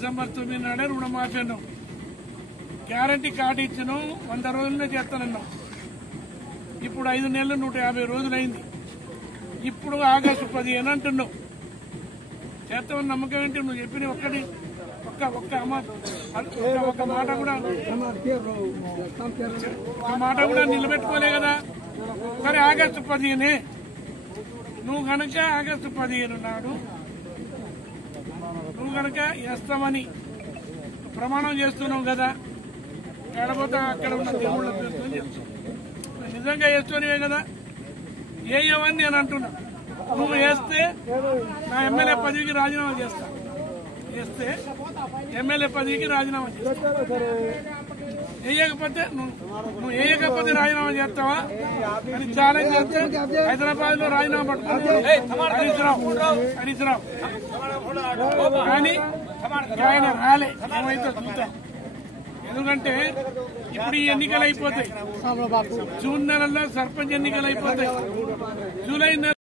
December 9 నాడే రుణమాఫీ అన్నాం, గ్యారంటీ కార్డు ఇచ్చినాం, 100 రోజులనే చేస్తానన్నాం. ఇప్పుడు 5 నెలలు 150 రోజులైంది. ఇప్పుడు ఆగస్టు 15 అంటున్నావు. చేస్తామని నమ్మకం ఏంటి? నువ్వు చెప్పిన ఒక్క మాట కూడా నిలబెట్టుకోలే కదా. మరి ఆగస్టు 15 నువ్వు కనుక ఆగస్టు 15 నాడు నువ్వు కనుక వేస్తామని ప్రమాణం చేస్తున్నావు కదా, ఎడబోతే అక్కడ ఉన్న దేవుళ్ళ పేరుతో చేస్తావు. నిజంగా వేస్తున్నావే కదా, వేయవని నేను అంటున్నా. నువ్వు వేస్తే నా ఎమ్మెల్యే పదవికి రాజీనామా చేస్తా. వేస్తే ఎమ్మెల్యే పదవికి రాజీనామా చేస్తా. వేయకపోతే నువ్వు వేయకపోతే రాజీనామా చేస్తావా అని ఛాలెంజ్ చేస్తే హైదరాబాద్ లో రాజీనామా పట్టుకుంటావు హరీష్ రావు. కానీ ఆయన రాలే, ఏమైతే చూద్దాం. ఎందుకంటే ఇప్పుడు ఈ ఎన్నికలు అయిపోతాయి, జూన్ నెలలో సర్పంచ్ ఎన్నికలు అయిపోతాయి, జూలై నెల